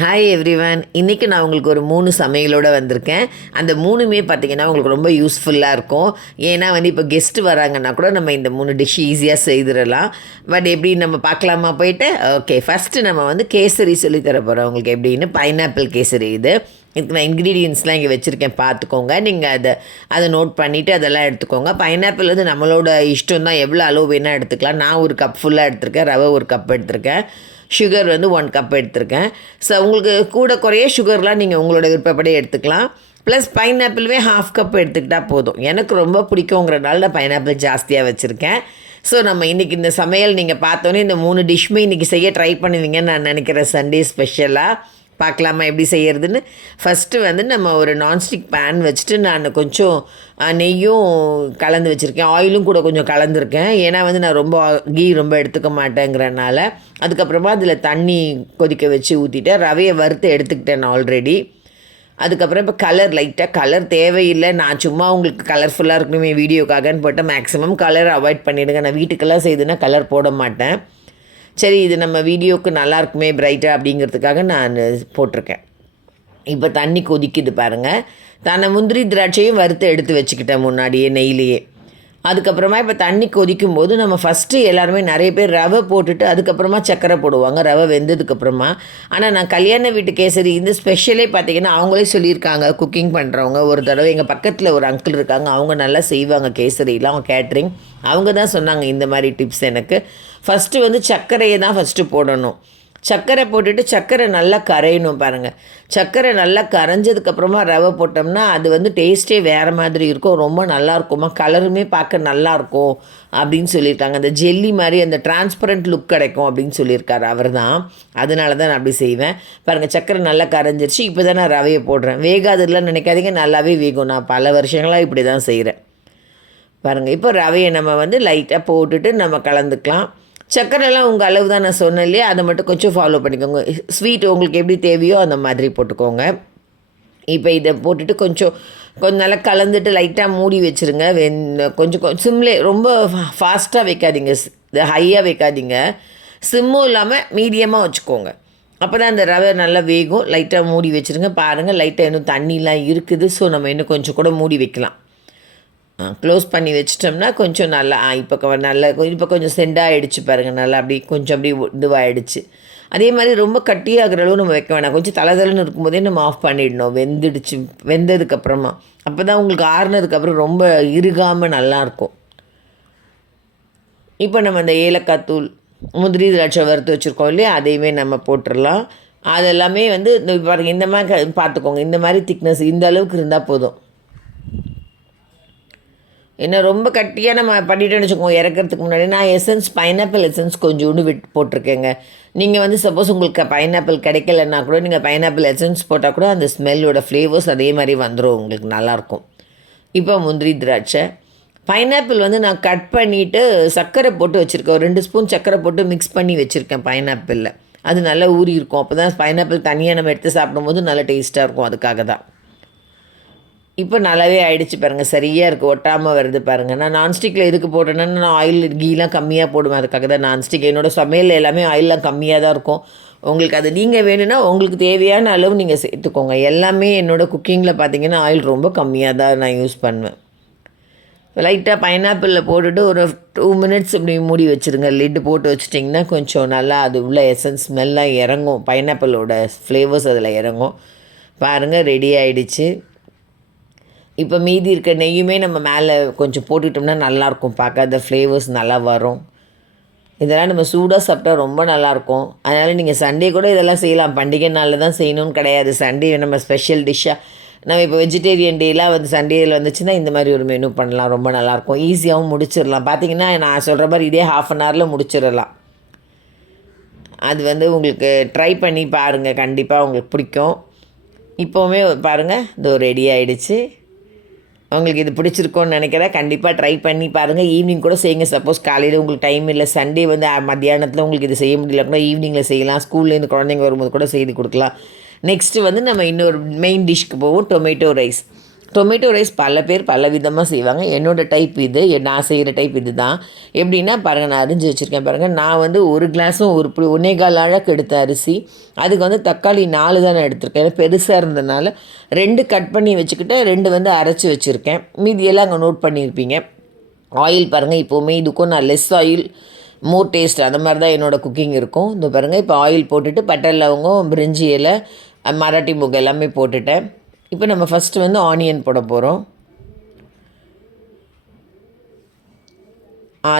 Hi everyone இன்றைக்கி நான் உங்களுக்கு ஒரு மூணு சமையலோடு வந்திருக்கேன். அந்த மூணுமே பார்த்தீங்கன்னா உங்களுக்கு ரொம்ப யூஸ்ஃபுல்லாக இருக்கும். ஏன்னா வந்து இப்போ கெஸ்ட்டு வராங்கன்னா கூட நம்ம இந்த மூணு டிஷ் ஈஸியாக செய்திடலாம். பட் எப்படி நம்ம பார்க்கலாமா போயிட்டு? ஓகே ஃபஸ்ட்டு நம்ம வந்து கேசரி சொல்லித்தர போகிறோம் உங்களுக்கு எப்படின்னு? பைனாப்பிள் கேசரி இது. இதுக்கு நான் இன்க்ரீடியன்ஸ்லாம் இங்கே வச்சுருக்கேன். பார்த்துக்கோங்க. நீங்கள் அதை அதை நோட் பண்ணிவிட்டு அதெல்லாம் எடுத்துக்கோங்க. பைனாப்பிள் வந்து நம்மளோட இஷ்டம் தான் எவ்வளோ அளவு வேணால் எடுத்துக்கலாம். நான் ஒரு கப் ஃபுல்லாக எடுத்திருக்கேன். ரவை ஒரு கப் எடுத்திருக்கேன். சுகர் வந்து ஒன் கப் எடுத்திருக்கேன். ஸோ உங்களுக்கு கூட குறைய சுகர்லாம் நீங்கள் உங்களோட விருப்பப்படி எடுத்துக்கலாம். ப்ளஸ் பைனாப்பிள்வே ஹாஃப் கப் எடுத்துக்கிட்டால் போதும். எனக்கு ரொம்ப பிடிக்குங்கிறனால நான் பைனாப்பிள் ஜாஸ்தியாக வச்சுருக்கேன். ஸோ நம்ம இன்றைக்கி இந்த சமையல் நீங்கள் பார்த்தோன்னே இந்த மூணு டிஷ்மே இன்றைக்கி செய்ய ட்ரை பண்ணுவீங்கன்னு நான் நினைக்கிறேன். சண்டே ஸ்பெஷலாக பார்க்கலாமா எப்படி செய்கிறதுன்னு ஃபஸ்ட்டு வந்து நம்ம ஒரு நான்ஸ்டிக் பேன் வச்சுட்டு நான் கொஞ்சம் நெய்யும் கலந்து வச்சுருக்கேன். ஆயிலும் கூட கொஞ்சம் கலந்துருக்கேன். ஏன்னா வந்து நான் ரொம்ப கீ ரொம்ப எடுத்துக்க மாட்டேங்கிறனால அதுக்கப்புறமா அதில் தண்ணி கொதிக்க வச்சு ஊற்றிட்டேன் ரவையை வறுத்து எடுத்துக்கிட்டேன் நான் ஆல்ரெடி அதுக்கப்புறம் இப்போ கலர் லைட்டாக கலர் தேவையில்லை. நான் சும்மா உங்களுக்கு கலர்ஃபுல்லாக இருக்கணுமே வீடியோக்காகன்னு போட்டால் மேக்ஸிமம் கலர் அவாய்ட் பண்ணிவிடுங்க நான் வீட்டுக்கெல்லாம் செய்துன்னா கலர் போட மாட்டேன். சரி இது நம்ம வீடியோவுக்கு நல்லாயிருக்குமே பிரைட்டாக அப்படிங்கிறதுக்காக நான் போட்டிருக்கேன். இப்போ தண்ணி கொதிக்குது பாருங்கள் தன்னை முந்திரி திராட்சையும் வறுத்து எடுத்து வச்சுக்கிட்டேன் முன்னாடியே நெய்லேயே. அதுக்கப்புறமா இப்போ தண்ணி கொதிக்கும் போது நம்ம ஃபஸ்ட்டு எல்லாருமே நிறைய பேர் ரவை போட்டுட்டு அதுக்கப்புறமா சக்கரை போடுவாங்க. ரவை வெந்ததுக்கப்புறமா ஆனால் நான் கல்யாண வீட்டு கேசரி இந்த ஸ்பெஷலே பார்த்தீங்கன்னா அவங்களே சொல்லியிருக்காங்க குக்கிங் பண்ணுறவங்க ஒரு தடவை எங்கள் பக்கத்தில் ஒரு அங்கிள் இருக்காங்க அவங்க நல்லா செய்வாங்க கேசரிலாம் அவங்க கேட்ரிங் அவங்க தான் சொன்னாங்க இந்த மாதிரி டிப்ஸ் எனக்கு. ஃபஸ்ட்டு வந்து சர்க்கரையை தான் ஃபஸ்ட்டு போடணும். சர்க்கரை போட்டுட்டு சர்க்கரை நல்லா கரையணும் பாருங்கள் சர்க்கரை நல்லா கரைஞ்சதுக்கப்புறமா ரவை போட்டோம்னா அது வந்து டேஸ்ட்டே வேறு மாதிரி இருக்கும். ரொம்ப நல்லா இருக்குமா? கலருமே பார்க்க நல்லா இருக்கும் அப்படின்னு சொல்லியிருக்காங்க. அந்த ஜெல்லி மாதிரி அந்த டிரான்ஸ்பரண்ட் லுக் கிடைக்கும் அப்படின்னு சொல்லியிருக்காரு அவர் தான் அதனால தான் நான் அப்படி செய்வேன். பாருங்கள் சர்க்கரை நல்லா கரைஞ்சிருச்சு. இப்போ தான் நான் ரவையை போடுறேன். வேகாததுலாம் நினைக்காதீங்க. நல்லாவே வேகும். நான் பல வருஷங்களாக இப்படி தான் செய்கிறேன் பாருங்கள் இப்போ ரவையை நம்ம வந்து லைட்டாக போட்டுட்டு நம்ம கலந்துக்கலாம். சர்க்கரைலாம் உங்கள் அளவு தான் நான் சொன்னேன் இல்லையா? அதை மட்டும் கொஞ்சம் ஃபாலோ பண்ணிக்கோங்க. ஸ்வீட் உங்களுக்கு எப்படி தேவையோ அந்த மாதிரி போட்டுக்கோங்க. இப்போ இதை போட்டுட்டு கொஞ்சம் கொஞ்சம் நல்லா கலந்துட்டு லைட்டாக மூடி வச்சுருங்க. வெந் கொஞ்சம் கொஞ்சம் சிம்லே ரொம்ப ஃபாஸ்ட்டாக வைக்காதீங்க. ஹையாக வைக்காதீங்க. சிம்மும் இல்லாமல் மீடியமாக வச்சுக்கோங்க. அப்போ தான் அந்த ரவை நல்லா வேகும். லைட்டாக மூடி வச்சுருங்க. பாருங்கள் லைட்டாக இன்னும் தண்ணிலாம் இருக்குது. ஸோ நம்ம இன்னும் கொஞ்சம் கூட மூடி வைக்கலாம். க்ளோஸ் பண்ணி வச்சிட்டோம்னா கொஞ்சம் நல்லா இப்போ கொ- நல்லா இப்போ கொஞ்சம் செண்டாகிடுச்சு பாருங்கள் நல்லா அப்படி கொஞ்சம் அப்படி இதுவாகிடுச்சு அதே மாதிரி ரொம்ப கட்டியாகிற அளவு நம்ம வைக்க வேணாம். கொஞ்சம் தளதளன்னு இருக்கும்போதே நம்ம ஆஃப் பண்ணிடணும். வெந்துடுச்சு வெந்ததுக்கப்புறமா அப்போ தான் உங்களுக்கு ஆறுனதுக்கப்புறம் ரொம்ப இறுகாமல் நல்லாயிருக்கும் இப்போ நம்ம அந்த ஏலக்காய் தூள் முந்திரி திராட்சை வறுத்து வச்சுருக்கோம் இல்லையா? அதையுமே நம்ம போட்டுடலாம். அதெல்லாமே வந்து இந்த பாருங்கள் இந்த மாதிரி பார்த்துக்கோங்க. இந்த மாதிரி திக்னஸ் இந்த அளவுக்கு இருந்தால் போதும். என்ன ரொம்ப கட்டியாக நம்ம பண்ணிட்டோன்னு வச்சுக்கோங்க இறக்கிறதுக்கு முன்னாடி. நான் எசன்ஸ் பைனாப்பிள் எசன்ஸ் கொஞ்சோண்டு விட்டு போட்டிருக்கேங்க. நீங்கள் வந்து சப்போஸ் உங்களுக்கு பைனாப்பிள் கிடைக்கலன்னா கூட நீங்கள் பைனாப்பிள் எசன்ஸ் போட்டால் கூட அந்த ஸ்மெல்லோட ஃப்ளேவர்ஸ் அதே மாதிரி வந்துடும் உங்களுக்கு நல்லாயிருக்கும் இப்போ முந்திரி திராட்சை. பைனாப்பிள் வந்து நான் கட் பண்ணிவிட்டு சர்க்கரை போட்டு வச்சுருக்கேன். ஒரு ரெண்டு ஸ்பூன் சர்க்கரை போட்டு மிக்ஸ் பண்ணி வச்சுருக்கேன் பைனாப்பிளில் அது நல்லா ஊறி இருக்கும் அப்போ தான் பைனாப்பிள் தனியாக நம்ம எடுத்து சாப்பிடும்போது நல்லா டேஸ்ட்டாக இருக்கும். அதுக்காக தான் இப்போ நல்லாவே ஆயிடுச்சு பாருங்கள் சரியாக இருக்குது ஒட்டாமல் வருது பாருங்கள் நான் நான்ஸ்டிக்கில் எதுக்கு போட்டேன்னா நான் ஆயில் கீலாம் கம்மியாக போடுவேன். அதுக்காக தான் நான்ஸ்டிக் என்னோடய சமையல் எல்லாமே ஆயிலெலாம் கம்மியாக தான் இருக்கும். உங்களுக்கு அது நீங்கள் வேணும்னா உங்களுக்கு தேவையான அளவு நீங்கள் சேர்த்துக்கோங்க. எல்லாமே என்னோடய குக்கிங்கில் பார்த்தீங்கன்னா ஆயில் ரொம்ப கம்மியாக தான் நான் யூஸ் பண்ணுவேன். லைட்டாக பைனாப்பிளில் போட்டுட்டு ஒரு டூ மினிட்ஸ் இப்படி மூடி வச்சுருங்க. லிட்டு போட்டு வச்சிட்டிங்கன்னா கொஞ்சம் நல்லா அது உள்ள எசன்ஸ் ஸ்மெல்லாம் இறங்கும். பைனாப்பிளோட ஃப்ளேவர்ஸ் அதில் இறங்கும். பாருங்கள் ரெடி ஆகிடுச்சு இப்போ மீதி இருக்க நெய்யுமே நம்ம மேலே கொஞ்சம் போட்டுக்கிட்டோம்னா நல்லாயிருக்கும். பார்க்க அந்த ஃப்ளேவர்ஸ் நல்லா வரும். இதெல்லாம் நம்ம சூடாக சாப்பிட்டா ரொம்ப நல்லாயிருக்கும். அதனால் நீங்கள் சண்டே கூட இதெல்லாம் செய்யலாம். பண்டிகை நாளில் தான் செய்யணும்னு கிடையாது. சண்டே நம்ம ஸ்பெஷல் டிஷ்ஷாக நம்ம இப்போ வெஜிடேரியன் டேலாம் வந்து சண்டேயில் வந்துச்சுன்னா இந்த மாதிரி ஒரு மெனு பண்ணலாம். ரொம்ப நல்லாயிருக்கும். ஈஸியாகவும் முடிச்சிடலாம். பார்த்தீங்கன்னா நான் சொல்கிற மாதிரி இதே ஹாஃப் அன் ஹவரில் முடிச்சிடலாம். அது வந்து உங்களுக்கு ட்ரை பண்ணி பாருங்கள் கண்டிப்பாக உங்களுக்கு பிடிக்கும். இப்போவுமே பாருங்கள் இதோ ரெடி ஆகிடுச்சு உங்களுக்கு இது பிடிச்சிருக்கோன்னு நினைக்கிறேன். கண்டிப்பாக ட்ரை பண்ணி பாருங்கள் ஈவினிங் கூட செய்யுங்க. சப்போஸ் காலையில் உங்களுக்கு டைம் இல்லை. சண்டே வந்து மத்தியானத்தில் உங்களுக்கு இது செய்ய முடியல கூட ஈவினிங்கில் செய்யலாம். ஸ்கூல்லேருந்து குழந்தைங்க வரும்போது கூட செய்து கொடுக்கலாம். நெக்ஸ்ட்டு வந்து நம்ம இன்னொரு மெயின் டிஷ்க்கு போவோம். டொமேட்டோ ரைஸ் டொமேட்டோ ரைஸ் பல பேர் பல விதமாக செய்வாங்க. என்னோடய டைப் இது நான் செய்கிற டைப் இது தான் எப்படின்னா பாருங்கள் நான் அரிஞ்சு வச்சுருக்கேன் பாருங்கள் நான் வந்து ஒரு கிளாஸும் ஒரு புளி ஒன்னே கால் அழகு எடுத்த அரிசி. அதுக்கு வந்து தக்காளி நாலு தான் நான் எடுத்திருக்கேன். ஏன்னா பெருசாக இருந்ததுனால ரெண்டு கட் பண்ணி வச்சுக்கிட்டு ரெண்டு வந்து அரைச்சி வச்சுருக்கேன். மீதியெல்லாம் அங்கே நோட் பண்ணியிருப்பீங்க ஆயில் பாருங்கள் இப்போவுமே இதுக்கும் நான் லெஸ் ஆயில் மோர் டேஸ்ட் அந்த மாதிரி தான் என்னோடய குக்கிங் இருக்கும். இந்த பாருங்கள் இப்போ ஆயில் போட்டுட்டு பட்டை லவங்கம் பிரிஞ்சி இலை மராட்டி முகம் எல்லாமே போட்டுட்டேன். இப்போ நம்ம ஃபஸ்ட்டு வந்து ஆனியன் போட போகிறோம்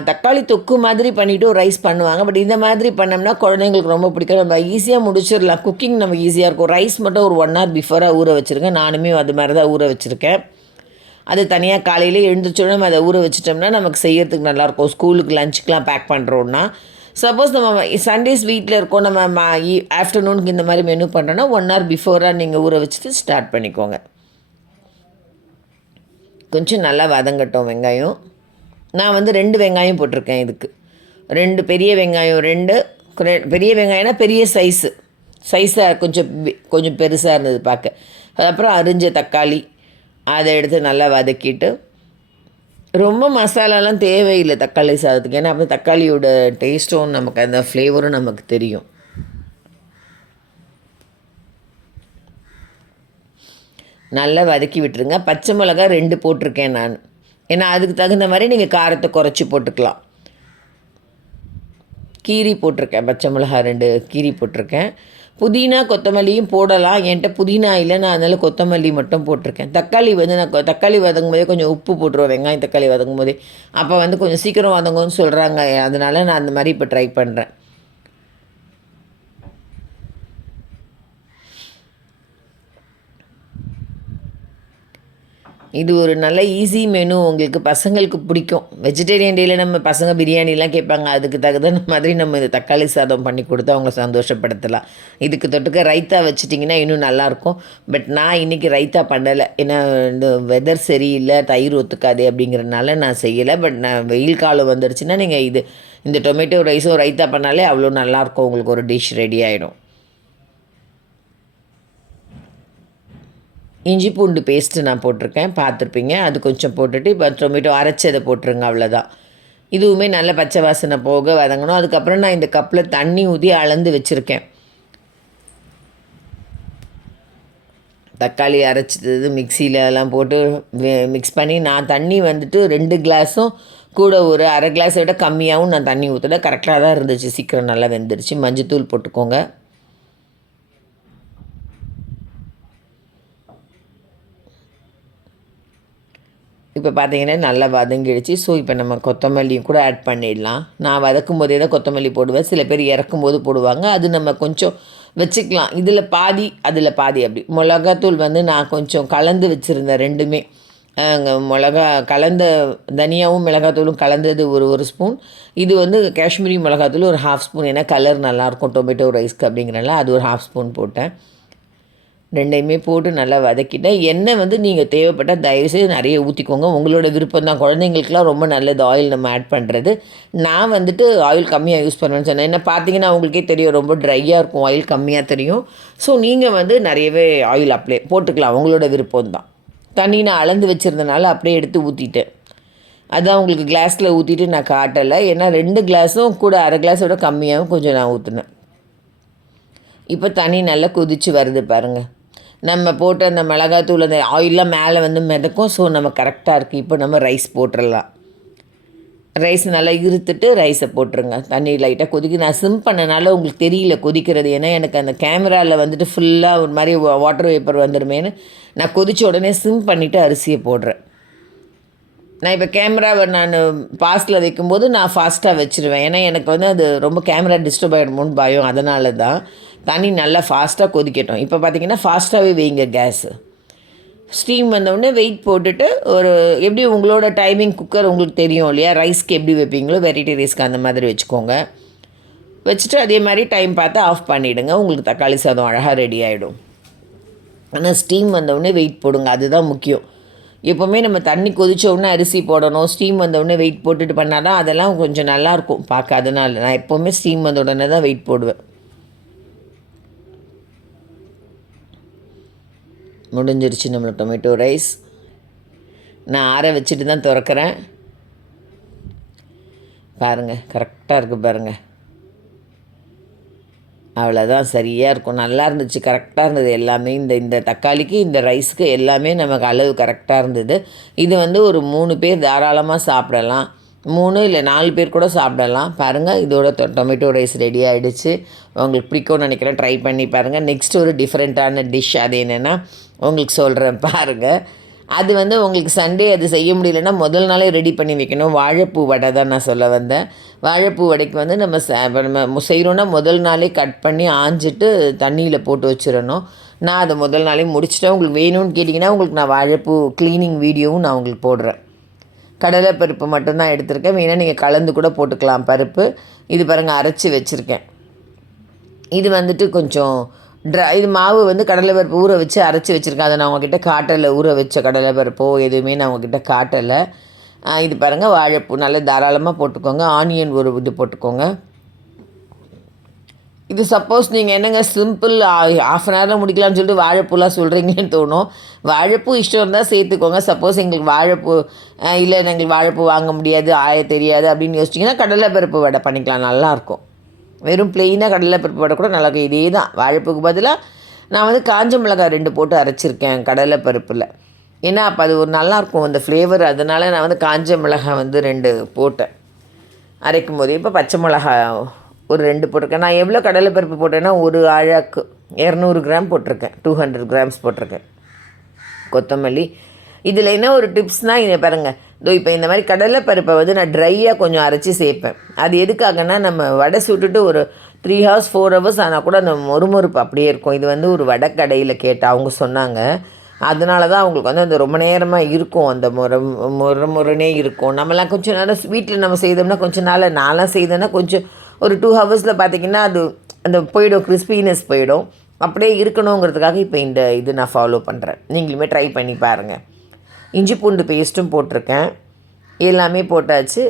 தக்காளி தொக்கு மாதிரி பண்ணிவிட்டு ரைஸ் பண்ணுவாங்க. பட் இந்த மாதிரி பண்ணோம்னா குழந்தைங்களுக்கு ரொம்ப பிடிக்கும் நம்ம ஈஸியாக முடிச்சிடலாம். குக்கிங் நம்ம ஈஸியாக இருக்கும். ரைஸ் மட்டும் ஒரு ஒன் ஹவர் பிஃபோராக ஊற வச்சுருக்கேன் நானுமே அது மாதிரி தான் ஊற வச்சுருக்கேன். அது தனியாக காலையில் எழுந்திரிச்சோடனே நம்ம அதை ஊற வச்சிட்டோம்னா நமக்கு செய்கிறதுக்கு நல்லாயிருக்கும் ஸ்கூலுக்கு லஞ்சுக்கெலாம் பேக் பண்ணுறோன்னா சப்போஸ் நம்ம சண்டேஸ் வீட்டில் இருக்கோம் நம்ம ஆஃப்டர்நூனுக்கு இந்த மாதிரி மெனு பண்ணுறோன்னா ஒன் ஹவர் பிஃபோராக நீங்கள் ஊற வச்சுட்டு ஸ்டார்ட் பண்ணிக்கோங்க. கொஞ்சம் நல்லா வதங்கட்டும் வெங்காயம். நான் வந்து ரெண்டு வெங்காயம் போட்டிருக்கேன் இதுக்கு. ரெண்டு பெரிய வெங்காயம் ரெண்டு ரெ- பெரிய வெங்காயம்னா பெரிய சைஸு சைஸாக கொஞ்சம் கொஞ்சம் பெருசாக இருந்தது பார்க்க. அப்புறம் அரிஞ்ச தக்காளி அதை எடுத்து நல்லா வதக்கிட்டு ரொம்ப மசாலாலாம் தேவையில்லை தக்காளி சாதத்துக்கு. ஏன்னா அப்போ தக்காளியோட டேஸ்ட்டும் நமக்கு அந்த ஃப்ளேவரும் நமக்கு தெரியும். நல்லா வதக்கி விட்டுருங்க. பச்சை மிளகா ரெண்டு போட்டிருக்கேன் நான். ஏன்னா அதுக்கு தகுந்த மாதிரி நீங்கள் காரத்தை குறைச்சி போட்டுக்கலாம். கீரி போட்டிருக்கேன். பச்சை மிளகா ரெண்டு கீரி போட்டிருக்கேன். புதினா கொத்தமல்லியும் போடலாம். என்கிட்ட புதினா இல்லை நான் அதனால் கொத்தமல்லி மட்டும் போட்டிருக்கேன். தக்காளி வந்து நான் தக்காளி வதங்கும் போதே கொஞ்சம் உப்பு போட்டுருவேன். வெங்காயம் தக்காளி வதங்கும் போதே அப்போ வந்து கொஞ்சம் சீக்கிரம் வதங்கும்னு சொல்கிறாங்க அதனால நான் அந்த மாதிரி இப்போ ட்ரை பண்ணுறேன் இது ஒரு நல்ல ஈஸி மெனு உங்களுக்கு பசங்களுக்கு பிடிக்கும். வெஜிடேரியன் டேயில் நம்ம பசங்க பிரியாணிலாம் கேட்பாங்க. அதுக்கு தகுந்த மாதிரி நம்ம இந்த தக்காளி சாதம் பண்ணி கொடுத்து அவங்கள சந்தோஷப்படுத்தலாம். இதுக்கு தொட்டுக்க ரைத்தா வச்சிட்டிங்கன்னா இன்னும் நல்லாயிருக்கும் பட் நான் இன்றைக்கி ரைத்தா பண்ணலை. ஏன்னா இந்த வெதர் சரியில்லை தயிர் ஒத்துக்காது அப்படிங்கிறனால நான் செய்யலை. பட் நான் வெயில் காலம் வந்துருச்சுன்னா நீங்கள் இது இந்த டொமேட்டோ ரைஸும் ரைத்தா பண்ணாலே அவ்வளோ நல்லாயிருக்கும் உங்களுக்கு ஒரு டிஷ் ரெடி ஆகிடும் இஞ்சி பூண்டு பேஸ்ட்டு நான் போட்டிருக்கேன் பார்த்துருப்பீங்க. அது கொஞ்சம் போட்டுட்டு இப்போ டொமேட்டோ அரைச்சதை போட்டுருங்க அவ்வளோதான் இதுவுமே நல்ல பச்சை வாசனை போக வதங்கணும். அதுக்கப்புறம் நான் இந்த கப்பில் தண்ணி ஊதி அளந்து வச்சுருக்கேன். தக்காளி அரைச்சது மிக்சியில் எல்லாம் போட்டு மிக்ஸ் பண்ணி நான் தண்ணி வந்துட்டு ரெண்டு கிளாஸும் கூட ஒரு அரை கிளாஸை விட கம்மியாகவும் நான் தண்ணி ஊற்றல கரெக்டாக தான் இருந்துச்சு. சீக்கிரம் நல்லா வெந்துருச்சு. மஞ்சத்தூள் போட்டுக்கோங்க. இப்போ பார்த்தீங்கன்னா நல்லா வதங்கிடுச்சு ஸோ இப்போ நம்ம கொத்தமல்லியும் கூட ஆட் பண்ணிடலாம். நான் வதக்கும் போதே தான் கொத்தமல்லி போடுவேன். சில பேர் இறக்கும் போது போடுவாங்க. அது நம்ம கொஞ்சம் வச்சுக்கலாம். இதில் பாதி அதில் பாதி அப்படி. மிளகாத்தூள் வந்து நான் கொஞ்சம் கலந்து வச்சுருந்தேன் ரெண்டுமே. மிளகா கலந்த தனியாவும் மிளகாத்தூளும் கலந்தது ஒரு ஒரு ஸ்பூன் இது வந்து காஷ்மீரி மிளகாத்தூள் ஒரு ஹாஃப் ஸ்பூன் ஏன்னா கலர் நல்லாயிருக்கும் டொமேட்டோ ரைஸ்க்கு அப்படிங்கிறனால அது ஒரு ஹாஃப் ஸ்பூன் போட்டேன். ரெண்டையுமே போட்டு நல்லா வதக்கிட்டேன் எண்ணெய் வந்து நீங்கள் தேவைப்பட்டால் தயவுசெய்து நிறைய ஊற்றிக்கோங்க உங்களோட விருப்பம் தான். குழந்தைங்களுக்குலாம் ரொம்ப நல்லது ஆயில் நம்ம ஆட் பண்ணுறது நான் வந்துட்டு ஆயில் கம்மியாக யூஸ் பண்ணுவேன்னு சொன்னேன். என்ன பார்த்தீங்கன்னா உங்களுக்கே தெரியும் ரொம்ப ட்ரையாக இருக்கும் ஆயில் கம்மியாக தெரியும். ஸோ நீங்கள் வந்து நிறையவே ஆயில் அப்ளை போட்டுக்கலாம். உங்களோட விருப்பம் தான். தண்ணி நான் அளந்து வச்சுருந்தனால அப்படியே எடுத்து ஊற்றிட்டேன் அதான் உங்களுக்கு கிளாஸில் ஊற்றிட்டு நான் காட்டலை. ஏன்னா ரெண்டு கிளாஸும் கூட அரை கிளாஸோட கம்மியாகவும் கொஞ்சம் நான் ஊற்றினேன் இப்போ தண்ணி நல்லா கொதிச்சு வருது பாருங்கள் நம்ம போட்ட அந்த மிளகாத்தூள் அந்த ஆயிலெலாம் மேலே வந்து மிதக்கும். ஸோ நம்ம கரெக்டாக இருக்குது இப்போ நம்ம ரைஸ் போட்டுடலாம். ரைஸ் நல்லா இருத்துட்டு ரைஸை போட்டுருங்க. தண்ணி லைட்டாக கொதிக்க. நான் சிம் பண்ணனால உங்களுக்கு தெரியல கொதிக்கிறது. ஏன்னா எனக்கு அந்த கேமராவில் வந்துட்டு ஃபுல்லாக ஒரு மாதிரி வாட்டர் வேப்பர் வந்துடுமேன்னு நான் கொதிச்ச உடனே சிம் பண்ணிவிட்டு அரிசியை போடுறேன். நான் இப்போ கேமராவை நான் பாஸ்ட்டில் வைக்கும்போது நான் ஃபாஸ்ட்டாக வச்சுருவேன். ஏன்னா எனக்கு வந்து அது ரொம்ப கேமரா டிஸ்டர்ப் ஆகிடுமோன்னு பயம். அதனால தான் தண்ணி நல்லா ஃபாஸ்ட்டாக கொதிக்கட்டும். இப்போ பார்த்தீங்கன்னா ஃபாஸ்ட்டாகவே வைங்க கேஸு ஸ்டீம் வந்தவுடனே வெயிட் போட்டுட்டு ஒரு எப்படி உங்களோட டைமிங் குக்கர் உங்களுக்கு தெரியும் இல்லையா? ரைஸ்க்கு எப்படி வைப்பீங்களோ வெரைட்டி ரைஸ்க்கு அந்த மாதிரி வச்சுக்கோங்க. வச்சுட்டு அதே மாதிரி டைம் பார்த்து ஆஃப் பண்ணிவிடுங்க உங்களுக்கு தக்காளி சாதம் அழகாக ரெடி ஆகிடும் ஆனால் ஸ்டீம் வந்தவுடனே வெயிட் போடுங்க. அதுதான் முக்கியம். எப்போவுமே நம்ம தண்ணி கொதிச்ச உடனே அரிசி போடணும். ஸ்டீம் வந்தவுடனே வெயிட் போட்டுட்டு பண்ணால் தான் அதெல்லாம் கொஞ்சம் நல்லாயிருக்கும் பார்க்க அதனால நான் எப்போவுமே ஸ்டீம் வந்த உடனே தான் வெயிட் போடுவேன். முடிஞ்சிருச்சு நம்மளோட டொமேட்டோ ரைஸ் நான் ஆற வச்சுட்டு தான் திறக்கிறேன். பாருங்கள் கரெக்டாக இருக்குது பாருங்கள் அவ்வளோதான் சரியாக இருக்கும். நல்லா இருந்துச்சு கரெக்டாக இருந்தது எல்லாமே. இந்த இந்த தக்காளிக்கு இந்த ரைஸுக்கு எல்லாமே நமக்கு அளவு கரெக்டாக இருந்தது. இது வந்து ஒரு மூணு பேர் தாராளமாக சாப்பிடலாம். மூணு இல்லை நாலு பேர் கூட சாப்பிடலாம். பாருங்கள் இதோட டொமேட்டோ ரைஸ் ரெடி ஆகிடுச்சு உங்களுக்கு பிடிக்கும்னு நினைக்கிறேன் ட்ரை பண்ணி பாருங்கள் நெக்ஸ்ட் ஒரு டிஃப்ரெண்ட்டான டிஷ் அது என்னென்னா உங்களுக்கு சொல்கிறேன் பாருங்கள் அது வந்து உங்களுக்கு சண்டே அது செய்ய முடியலன்னா முதல் நாளே ரெடி பண்ணி வைக்கணும். வாழைப்பூ வடை தான் நான் சொல்ல வந்தேன். வாழைப்பூ வடைக்கு வந்து நம்ம ச நம்ம செய்கிறோன்னா முதல் நாளே கட் பண்ணி ஆஞ்சிட்டு தண்ணியில் போட்டு வச்சிடணும். நான் அதை முதல் நாளே முடிச்சுட்டேன். உங்களுக்கு வேணும்னு கேட்டிங்கன்னா உங்களுக்கு நான் வாழைப்பூ க்ளீனிங் வீடியோவும் நான் உங்களுக்கு போடுறேன். கடலை பருப்பு மட்டும்தான் எடுத்திருக்கேன். வேணால் நீங்கள் கலந்து கூட போட்டுக்கலாம். பருப்பு இது பாருங்கள் அரைச்சி வச்சுருக்கேன். இது வந்துட்டு கொஞ்சம் ட்ரை இது மாவு வந்து கடலை பருப்பு ஊற வச்சு அரைச்சி வச்சுருக்கேன். அதை நான் உங்ககிட்ட காட்டலை ஊற வச்ச கடலை பருப்போ எதுவுமே நான் உங்ககிட்ட காட்டலை. இது பாருங்கள் வாழைப்பூ நல்லா தாராளமாக போட்டுக்கோங்க. ஆனியன் ஒரு இது போட்டுக்கோங்க. இது சப்போஸ் நீங்கள் என்னங்க சிம்பிள் ஆஃப் அன் ஹவரில் முடிக்கலாம்னு சொல்லிட்டு வாழைப்பூலாம் சொல்கிறீங்கன்னு தோணும். வாழைப்பூ இஷ்டம் இருந்தால் சேர்த்துக்கோங்க. சப்போஸ் எங்களுக்கு வாழைப்பூ இல்லை எங்களுக்கு வாழைப்பூ வாங்க முடியாது ஆய தெரியாது அப்படின்னு யோசிச்சிங்கன்னா கடலை பருப்பு வடை பண்ணிக்கலாம். நல்லாயிருக்கும் வெறும் பிளெயினாக கடலை பருப்பு வடை கூட நல்லாயிருக்கும் இதே தான். வாழைப்பூக்கு பதிலாக நான் வந்து காஞ்ச மிளகாய் ரெண்டு போட்டு அரைச்சிருக்கேன் கடலை பருப்பில் ஏன்னா அப்போ அது ஒரு நல்லாயிருக்கும் அந்த ஃப்ளேவர் அதனால் நான் வந்து காஞ்ச மிளகாய் வந்து ரெண்டு போட்டேன். அரைக்கும் போது இப்போ பச்சை மிளகாய் ஒரு ரெண்டு போட்டிருக்கேன். நான் எவ்வளோ கடலைப்பருப்பு போட்டேன்னா ஒரு அழகு. இரநூறு கிராம் போட்டிருக்கேன். டூ ஹண்ட்ரட் கிராம்ஸ் போட்டிருக்கேன். கொத்தமல்லி. இதில் என்ன ஒரு டிப்ஸ்னால் இதை பாருங்கள் இதோ இப்போ இந்த மாதிரி கடலைப்பருப்பை வந்து நான் ட்ரையாக கொஞ்சம் அரைச்சி சேர்ப்பேன். அது எதுக்காகனா நம்ம வடை சுட்டுட்டு ஒரு த்ரீ ஹவர்ஸ் ஃபோர் ஹவர்ஸ் ஆனால் கூட அந்த மொறுமொறுப்பு அப்படியே இருக்கும். இது வந்து ஒரு வடை கடையில் கேட்டால் அவங்க சொன்னாங்க. அதனால தான் அவங்களுக்கு வந்து அந்த ரொம்ப நேரமாக இருக்கும். அந்த முற முறை முறைனே இருக்கும். நம்மலாம் கொஞ்சம் நேரம் வீட்டில் நம்ம செய்தோம்னா கொஞ்சம் நாள் நான்லாம் செய்தேன்னா கொஞ்சம் ஒரு டூ ஹவர்ஸில் பார்த்திங்கன்னா அது அந்த போயிடும் கிறிஸ்பினஸ் போயிடும். அப்படியே இருக்கணுங்கிறதுக்காக இப்போ இந்த இது நான் ஃபாலோ பண்ணுறேன் நீங்களுமே ட்ரை பண்ணி பாருங்கள் இஞ்சி பூண்டு பேஸ்ட்டும் போட்டிருக்கேன். எல்லாமே போட்டாச்சு.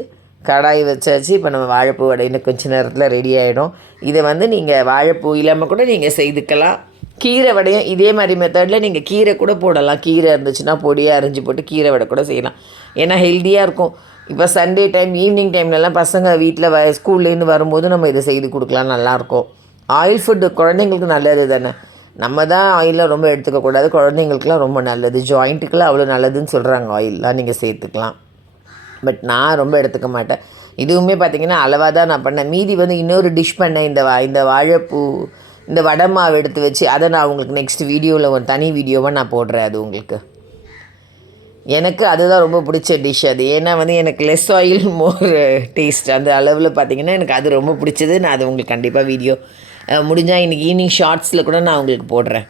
கடாய் வச்சாச்சு. இப்போ நம்ம வாழைப்பூ வடைன்னு கொஞ்ச கொஞ்சம் நேரத்தில் ரெடி ஆகிடும் இதை வந்து நீங்கள் வாழைப்பூ இல்லாமல் கூட நீங்கள் செய்துக்கலாம். கீரை வடையும் இதே மாதிரி மெத்தடில் நீங்கள் கீரை கூட போடலாம். கீரை இருந்துச்சுன்னா பொடியாக அரிஞ்சு போட்டு கீரை வடை கூட செய்யலாம். ஏன்னா ஹெல்த்தியாக இருக்கும். இப்போ சண்டே டைம் ஈவினிங் டைம்லலாம் பசங்க வீட்டில் வ ஸ்கூல்லேருந்து வரும்போது நம்ம இதை செய்து கொடுக்கலாம் நல்லாயிருக்கும். ஆயில் ஃபுட்டு குழந்தைங்களுக்கு நல்லது தானே? நம்ம தான் ஆயிலெலாம் ரொம்ப எடுத்துக்கக்கூடாது குழந்தைங்களுக்குலாம் ரொம்ப நல்லது. ஜாயிண்ட்டுக்கெலாம் அவ்வளோ நல்லதுன்னு சொல்கிறாங்க ஆயிலெலாம் நீங்கள் சேர்த்துக்கலாம். பட் நான் ரொம்ப எடுத்துக்க மாட்டேன். இதுவுமே பார்த்திங்கன்னா அளவாக தான் நான் பண்ணேன். மீதி வந்து இன்னொரு டிஷ் பண்ணேன். இந்த வா இந்த வாழைப்பூ இந்த வடை மாவு எடுத்து வச்சு அதை நான் உங்களுக்கு நெக்ஸ்ட் வீடியோவில் ஒரு தனி வீடியோவாக நான் போடுறேன் அது உங்களுக்கு. எனக்கு அதுதான் ரொம்ப பிடிச்ச டிஷ் அது. ஏன்னா வந்து எனக்கு லெஸ் ஆயில் மோர் டேஸ்ட் அந்த அளவில் பார்த்திங்கன்னா எனக்கு அது ரொம்ப பிடிச்சது. நான் அது உங்களுக்கு கண்டிப்பாக வீடியோ முடிஞ்சால் இன்றைக்கி ஈவினிங் ஷார்ட்ஸில் கூட நான் உங்களுக்கு போடுறேன்.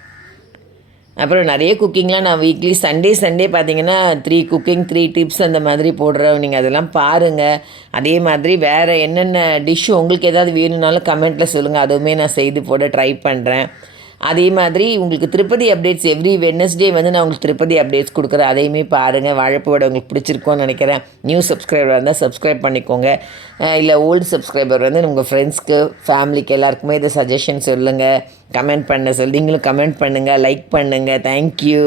அப்புறம் நிறைய குக்கிங்லாம் நான் வீக்லி சண்டே சண்டே பார்த்தீங்கன்னா த்ரீ குக்கிங் த்ரீ டிப்ஸ் அந்த மாதிரி போடுறேன். நீங்கள் அதெல்லாம் பாருங்கள் அதே மாதிரி வேறு என்னென்ன டிஷ் உங்களுக்கு ஏதாவது வேணும்னாலும் கமெண்ட்டில் சொல்லுங்கள் அதுவுமே நான் செய்து போட ட்ரை பண்ணுறேன் அதே மாதிரி உங்களுக்கு திருப்பதி அப்டேட்ஸ் எவ்ரி வெட்னஸ்டே வந்து நான் உங்களுக்கு திருப்பதி அப்டேட்ஸ் கொடுக்குறேன். அதையுமே பாருங்கள் வாழைப்பூவோட உங்களுக்கு பிடிச்சிருக்கோன்னு நினைக்கிறேன். நியூ சப்ஸ்கிரைபர் இருந்தால் சப்ஸ்கிரைப் பண்ணிக்கோங்க. இல்லை ஓல்டு சப்ஸ்கிரைபர் வந்து உங்கள் ஃப்ரெண்ட்ஸ்க்கு ஃபேமிலிக்கு எல்லாருக்குமே இதை சஜஷன் சொல்லுங்கள் கமெண்ட் பண்ண சொல்லி நீங்களும் கமெண்ட் பண்ணுங்கள் லைக் பண்ணுங்கள் தேங்க்யூ